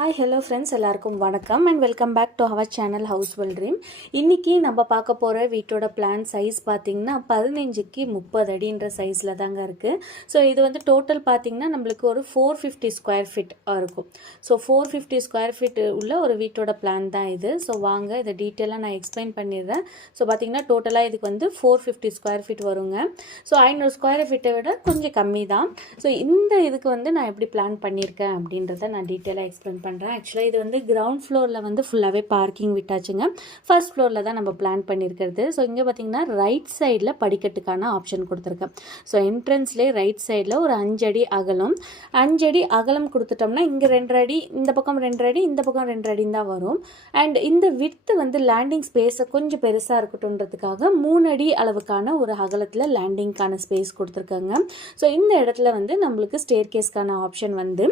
Hi hello friends, எல்லாருக்கும் வணக்கம் and welcome back to our channel house well dream. இன்றைக்கி நம்ம பார்க்க போகிற வீட்டோட பிளான் சைஸ் பார்த்திங்கன்னா 15க்கு 30 அடின்ற சைஸில் தாங்க இருக்குது. ஸோ இது வந்து டோட்டல் பார்த்திங்கன்னா நம்மளுக்கு ஒரு 450 ஸ்கொயர் ஃபீட் இருக்கும். ஸோ 450 ஸ்கொயர் ஃபீட் உள்ள ஒரு வீட்டோட பிளான் தான் இது. ஸோ வாங்க இதை டீட்டெயிலாக நான் எக்ஸ்பிளைன் பண்ணிடுறேன். ஸோ பார்த்திங்கன்னா டோட்டலாக இதுக்கு வந்து 450 ஸ்கொயர் ஃபீட் வருங்க. ஸோ 500 ஸ்கொயர் ஃபீட்டை விட கொஞ்சம் கம்மி தான். ஸோ இந்த இதுக்கு வந்து நான் எப்படி பிளான் பண்ணியிருக்கேன் அப்படின்றத நான் டீட்டெயிலாக எக்ஸ்பிளைன் பண்ணுறேன். ஆக்சுவலாக இது வந்து கிரவுண்ட் ஃப்ளோரில் வந்து ஃபுல்லாகவே பார்க்கிங் விட்டாச்சுங்க. ஃபர்ஸ்ட் ஃப்ளோரில் தான் நம்ம பிளான் பண்ணியிருக்கிறது. ஸோ இங்கே பார்த்தீங்கன்னா ரைட் சைடில் படிக்கட்டுக்கான ஆப்ஷன் கொடுத்துருக்கேன். ஸோ என்ட்ரன்ஸ்லேயே ரைட் சைடில் ஒரு 5 அடி அகலம் 5 அடி அகலம் கொடுத்துட்டோம்னா இங்கே 2 அடி, இந்த பக்கம் 2 அடி, இந்த பக்கம் 2 அடின்னு தான் வரும். அண்ட் இந்த விட்த்து வந்து லேண்டிங் ஸ்பேஸை கொஞ்சம் பெருசாக இருக்கட்டும்ன்றதுக்காக 3 அடி அளவுக்கான ஒரு அகலத்தில் லேண்டிங்க்கான ஸ்பேஸ் கொடுத்துருக்காங்க. ஸோ இந்த இடத்துல வந்து நம்மளுக்கு ஸ்டேர் கேஸ்க்கான ஆப்ஷன் வந்து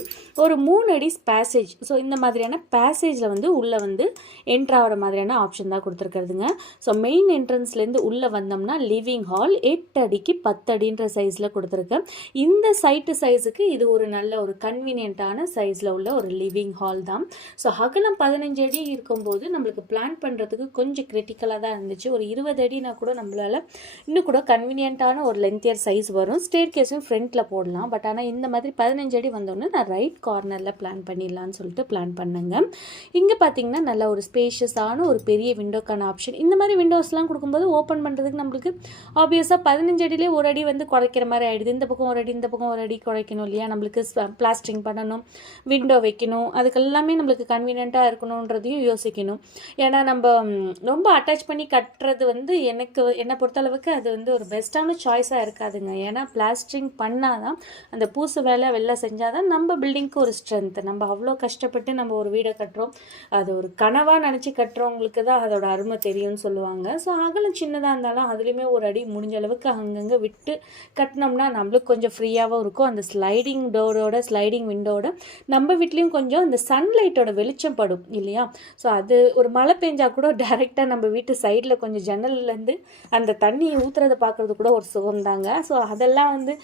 ஒரு 3 அடி பேசேஜ். ஸோ இந்த மாதிரியான பேசேஜில் வந்து உள்ளே வந்து என்ட்ரு ஆகிற மாதிரியான ஆப்ஷன் தான் கொடுத்துருக்குறதுங்க. ஸோ மெயின் என்ட்ரன்ஸ்லேருந்து உள்ளே வந்தோம்னா லிவிங் ஹால் 8 அடிக்கு 10 அடின்ற சைஸில் கொடுத்துருக்கேன். இந்த சைஸுக்கு இது ஒரு நல்ல ஒரு கன்வீனியன்ட்டான சைஸில் உள்ள ஒரு லிவிங் ஹால் தான். ஸோ அகலம் 15 அடி இருக்கும்போது நம்மளுக்கு பிளான் பண்ணுறதுக்கு கொஞ்சம் கிரிட்டிக்கலாக தான் இருந்துச்சு. ஒரு 20 அடினா கூட நம்மளால் இன்னும் கூட கன்வீனியன்ட்டான ஒரு லென்த்தியர் சைஸ் வரும். ஸ்டேர் கேஸும் ஃப்ரண்ட்டில் போடலாம். பட் ஆனால் இந்த மாதிரி 15 அடி வந்தோடனே நான் ரைட் கார்னரில் பிளான் பண்ணிடலான்னு சொல்லிட்டு பிளான் பண்ணுங்க. இங்கே பார்த்தீங்கன்னா நல்ல ஒரு ஸ்பேஷியஸான ஒரு பெரிய விண்டோக்கான ஆப்ஷன். இந்த மாதிரி விண்டோஸ்லாம் கொடுக்கும்போது ஓப்பன் பண்ணுறதுக்கு நம்மளுக்கு ஆப்வியஸாக 15 அடியிலே ஒரு அடி வந்து குறைக்கிற மாதிரி ஆகிடுது. இந்த பக்கம் ஒரு அடி, இந்த பக்கம் ஒரு அடி குறைக்கணும் இல்லையா? நம்மளுக்கு பிளாஸ்டரிங் பண்ணணும், விண்டோ வைக்கணும், அதுக்கெல்லாமே நம்மளுக்கு கன்வீனியண்ட்டாக இருக்கணுன்றதையும் யோசிக்கணும். ஏன்னா நம்ம ரொம்ப அட்டாச் பண்ணி கட்டுறது வந்து என்னை பொறுத்தளவுக்கு அது வந்து ஒரு பெஸ்ட்டான சாய்ஸாக இருக்காதுங்க. ஏன்னா பிளாஸ்டரிங் பண்ணால் தான் அந்த பூசு வேலை வெளில செஞ்சால் தான் நம்ம பில்டிங்க்கு ஒரு ஸ்ட்ரென்த். நம்ம அவ்வளோ கஷ்டப்பட்டு நம்ம ஒரு வீடை கட்டுறோம், அது ஒரு கனவாக நினச்சி கட்டுறவங்களுக்கு தான் அதோட அருமை தெரியும்னு சொல்லுவாங்க. ஸோ அகலம் சின்னதாக இருந்தாலும் அதுலேயுமே ஒரு அடி முடிஞ்ச அளவுக்கு அங்கங்கே விட்டு கட்டினோம்னா நம்மளுக்கு கொஞ்சம் ஃப்ரீயாகவும் இருக்கும். அந்த ஸ்லைடிங் டோரோட ஸ்லைடிங் விண்டோட நம்ம வீட்லேயும் கொஞ்சம் அந்த சன்லைட்டோட வெளிச்சம் படும் இல்லையா? ஸோ அது ஒரு மழை பெஞ்சால் கூட டைரெக்டாக நம்ம வீட்டு சைடில் கொஞ்சம் ஜன்னல்லேருந்து அந்த தண்ணி ஊற்றுறதை பார்க்குறது கூட ஒரு சுகம்தாங்க. ஸோ அதெல்லாம் வந்து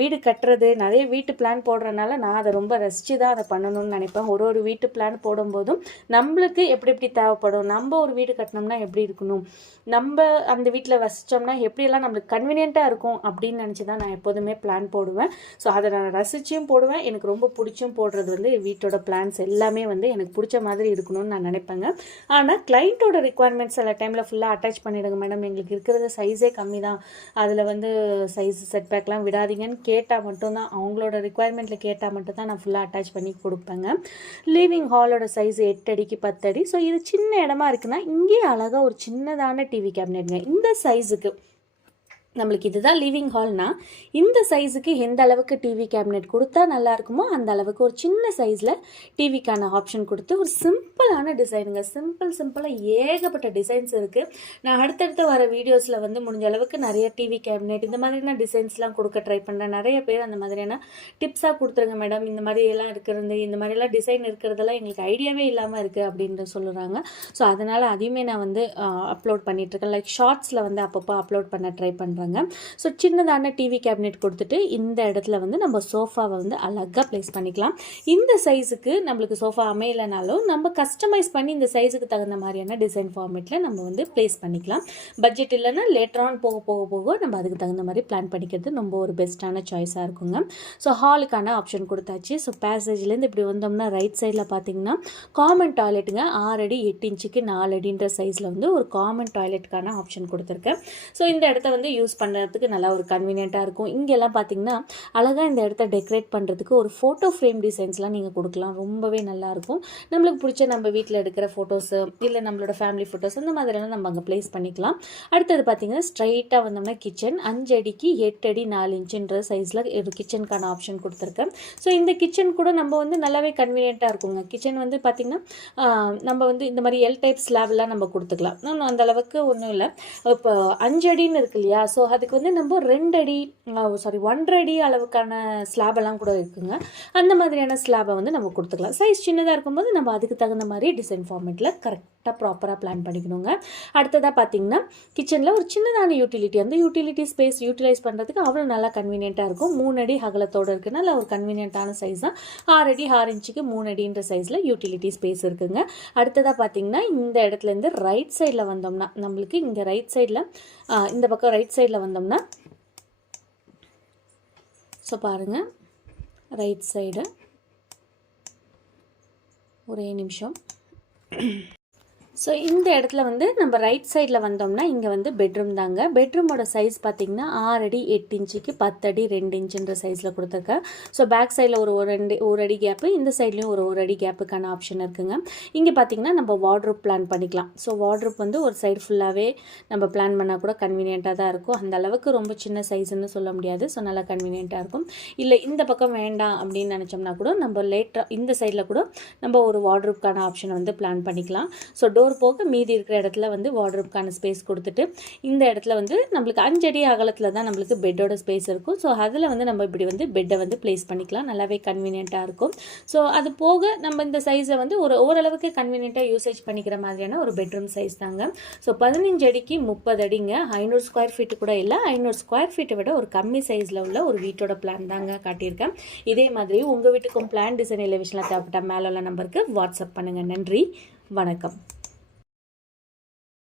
வீடு கட்டுறது நிறைய வீட்டு பிளான் போடுறதுனால நான் அதை ரொம்ப ரசித்து தான் அதை பண்ணணும்னு நினைப்பேன். ஒரு வீட்டு பிளான் போடும்போதும் நம்மளுக்கு எப்படி எப்படி தேவைப்படும், நம்ம ஒரு வீடு கட்டினோம்னா எப்படி இருக்கணும், நம்ம அந்த வீட்டில் வசித்தோம்னா எப்படியெல்லாம் நம்மளுக்கு கன்வீனியண்ட்டாக இருக்கும் அப்படின்னு நினச்சி தான் நான் எப்போதுமே பிளான் போடுவேன். ஸோ அதை நான் ரசிச்சும் போடுவேன். எனக்கு ரொம்ப பிடிச்சும் போடுறது வந்து வீட்டோட பிளான்ஸ் எல்லாமே வந்து எனக்கு பிடிச்ச மாதிரி இருக்கணும்னு நான் நினைப்பேங்க. ஆனால் கிளைண்ட்டோட ரிக்குவயர்மெண்ட்ஸ் சில டைமில் ஃபுல்லாக அட்டாச் பண்ணிவிடுங்க மேடம், எங்களுக்கு இருக்கிறது சைஸே கம்மி தான், அதில் வந்து சைஸ் செட்பேக்லாம் விடாதீங்கன்னு கேட்டால் மட்டும்தான், அவங்களோட ரிக்குவயர்மெண்ட்டில் கேட்டால் மட்டும்தான் நான் ஃபுல்லாக அட்டாச் பண்ணி கொடுப்பேங்க. லிவிங் ஹாலோட சைஸ் 8 அடிக்கு 10 அடி. ஸோ இது சின்ன இடமா இருக்குன்னா இங்கே அழகாக ஒரு சின்னதான டிவி கேபினெட்ங்க. இந்த சைஸுக்கு நம்மளுக்கு இதுதான் லிவிங் ஹால்னா இந்த சைஸுக்கு எந்த அளவுக்கு டிவி கேபினெட் கொடுத்தா நல்லா இருக்குமோ அந்த அளவுக்கு ஒரு சின்ன சைஸில் டிவிக்கான ஆப்ஷன் கொடுத்து ஒரு சிம்பிளான டிசைனுங்க. சிம்பிளாக ஏகப்பட்ட டிசைன்ஸ் இருக்குது. நான் அடுத்தடுத்து வர வீடியோஸில் வந்து முடிஞ்ச அளவுக்கு நிறைய டிவி கேபினெட் இந்த மாதிரியான டிசைன்ஸ்லாம் கொடுக்க ட்ரை பண்ணுறேன். நிறைய பேர் அந்த மாதிரியான டிப்ஸாக கொடுத்துருங்க மேடம், இந்த மாதிரி எல்லாம் இருக்கிறது, இந்த மாதிரிலாம் டிசைன் இருக்கிறதெல்லாம் எங்களுக்கு ஐடியாவே இல்லாமல் இருக்குது அப்படின்னு சொல்லுறாங்க. ஸோ அதனால் அதையுமே நான் வந்து அப்லோட் பண்ணிகிட்ருக்கேன். லைக் ஷார்ட்ஸில் வந்து அப்பப்போ அப்லோட் பண்ண ட்ரை பண்ணுறேன். ஸோ சின்னதான டிவி கேபினெட் கொடுத்துட்டு இந்த இடத்துல வந்து நம்ம சோஃபாவை வந்து அழகாக பிளேஸ் பண்ணிக்கலாம். இந்த சைஸுக்கு நம்மளுக்கு சோஃபா அமையலைனாலும் நம்ம கஸ்டமைஸ் பண்ணி இந்த சைஸுக்கு தகுந்த மாதிரியான டிசைன் ஃபார்மேட்டில் நம்ம வந்து பிளேஸ் பண்ணிக்கலாம். பட்ஜெட் இல்லைன்னா லேட்டரான் போக நம்ம அதுக்கு தகுந்த மாதிரி பிளான் பண்ணிக்கிறது ரொம்ப ஒரு பெஸ்ட்டான சாய்ஸாக இருக்குங்க. ஸோ ஹாலுக்கான ஆப்ஷன் கொடுத்தாச்சு. ஸோ பேசேஜ்லேருந்து இப்படி வந்தோம்னா ரைட் சைடில் பார்த்தீங்கன்னா காமன் டாய்லெட்டுங்க. 6 அடி 8 இன்ச்சுக்கு 4 அடின்ற சைஸில் வந்து ஒரு காமன் டாய்லெட்டுக்கான ஆப்ஷன் கொடுத்துருக்கேன். ஸோ இந்த இடத்த வந்து யூஸ் பண்ணுறதுக்கு நல்லா ஒரு கன்வீனியண்ட்டாக இருக்கும். இங்கெல்லாம் பார்த்தீங்கன்னா அழகாக இந்த இடத்த டெக்கரேட் பண்ணுறதுக்கு ஒரு ஃபோட்டோ ஃப்ரேம் டிசைன்ஸ்லாம் நீங்கள் கொடுக்கலாம். ரொம்பவே நல்லாயிருக்கும். நம்மளுக்கு பிடிச்ச நம்ம வீட்டில் எடுக்கிற ஃபோட்டோஸு இல்லை நம்மளோட ஃபேமிலி ஃபோட்டோஸ் இந்த மாதிரிலாம் நம்ம அங்கே ப்ளேஸ் பண்ணிக்கலாம். அடுத்தது பார்த்தீங்கன்னா ஸ்ட்ரைட்டாக வந்தோம்னா கிச்சன் 5 அடிக்கு 8 அடி 4 இன்ச்சுன்ற சைஸில் ஒரு கிச்சனுக்கான ஆப்ஷன் கொடுத்துருக்கேன். ஸோ இந்த கிச்சன் கூட நம்ம வந்து நல்லாவே கன்வீனியண்ட்டாக இருக்குங்க. கிச்சன் வந்து பார்த்திங்கன்னா நம்ம வந்து இந்த மாதிரி எல் டைப் ஸ்லாப்லாம் நம்ம கொடுத்துக்கலாம். அந்த அளவுக்கு ஒன்றும் இல்லை. இப்போ 5 அடின்னு இருக்கு இல்லையா? ஸோ ஸோ அதுக்கு வந்து நம்ம 2 அடி 1.5 அடி அளவுக்கான ஸ்லாபெல்லாம் கூட இருக்குங்க. அந்த மாதிரியான ஸ்லாபை வந்து நம்ம கொடுத்துக்கலாம். சைஸ் சின்னதாக இருக்கும்போது நம்ம அதுக்கு தகுந்த மாதிரி டிசைன் ஃபார்மேட்டில் கரெக்டாக ப்ராப்பராக பிளான் பண்ணிக்கணுங்க. அடுத்ததாக பார்த்தீங்கன்னா கிச்சனில் ஒரு சின்னதான யூட்டிலிட்டி, அந்த யூட்டிலிட்டி ஸ்பேஸ் யூட்டிலைஸ் பண்ணுறதுக்கு அவ்வளோ நல்லா கன்வீனியண்ட்டாக இருக்கும். 3 அடி அகலத்தோடு இருக்குனால ஒரு கன்வீனியண்ட்டான சைஸ் தான். 6 அடி 6 இன்ச்சுக்கு 3 அடின்ற சைஸில் யூட்டிலிட்டி ஸ்பேஸ் இருக்குங்க. அடுத்ததாக பார்த்தீங்கன்னா இந்த இடத்துலேருந்து ரைட் சைடில் வந்தோம்னா நம்மளுக்கு இங்கே ரைட் சைடில் இந்த பக்கம் ரைட் சைடில் வந்தோம்னா ஸோ பாருங்கள் ரைட் சைடு ஒரே நிமிஷம். ஸோ இந்த இடத்துல வந்து நம்ம ரைட் சைடில் வந்தோம்னா இங்கே வந்து பெட்ரூம் தாங்க. பெட்ரூமோட சைஸ் பார்த்திங்கன்னா 6 அடி 8 இன்ச்சுக்கு 10 அடி 2 இன்ச்சுன்ற சைஸில் கொடுத்துருக்கேன். ஸோ பேக் சைடில் ஒரு அடி கேப்பு, இந்த சைட்லேயும் ஒரு அடி கேப்புக்கான ஆப்ஷன் இருக்குங்க. இங்கே பார்த்திங்கன்னா நம்ம வார்ட்ரோப் பிளான் பண்ணிக்கலாம். ஸோ வார்ட்ரோப் வந்து ஒரு சைடு ஃபுல்லாகவே நம்ம பிளான் பண்ணால் கூட கன்வீனியண்ட்டாக தான் இருக்கும். அந்த அளவுக்கு ரொம்ப சின்ன சைஸ்ன்னு சொல்ல முடியாது. ஸோ நல்லா கன்வீனியண்ட்டாக இருக்கும். இல்லை இந்த பக்கம் வேண்டாம் அப்படின்னு நினச்சோம்னா கூட நம்ம லேட்டாக இந்த சைடில் கூட நம்ம ஒரு வார்ட்ரோப்கான ஆப்ஷன் வந்து பிளான் பண்ணிக்கலாம். ஸோ டோர் போக மீதி இருக்கிற இடத்துல வந்து வார்ட்ரோப்கான ஸ்பேஸ் கொடுத்துட்டு இந்த இடத்துல வந்து நம்மளுக்கு 5 அடி அகலத்தில் தான் நம்மளுக்கு பெட்டோட ஸ்பேஸ் இருக்கும். ஸோ அதில் வந்து நம்ம இப்படி வந்து பெட்டை வந்து பிளேஸ் பண்ணிக்கலாம். நல்லாவே கன்வீனியண்ட்டாக இருக்கும். ஸோ அது போக நம்ம இந்த சைஸை வந்து ஓரளவுக்கு கன்வீனியண்ட்டாக யூசேஜ் பண்ணிக்கிற மாதிரியான ஒரு பெட்ரூம் சைஸ் தாங்க. ஸோ 15 அடிக்கு 30 அடிங்க. 500 ஸ்கொயர் ஃபீட்டு கூட இல்லை, 500 ஸ்கொயர் ஃபீட்டை விட ஒரு கம்மி சைஸில் உள்ள ஒரு வீட்டோட பிளான் தாங்க காட்டியிருக்கேன். இதே மாதிரி உங்கள் வீட்டுக்கும் பிளான் டிசைன் எலிவேஷனில் தேவைப்பட்ட மேலே உள்ள நம்பருக்கு வாட்ஸ்அப் பண்ணுங்கள். நன்றி, வணக்கம்.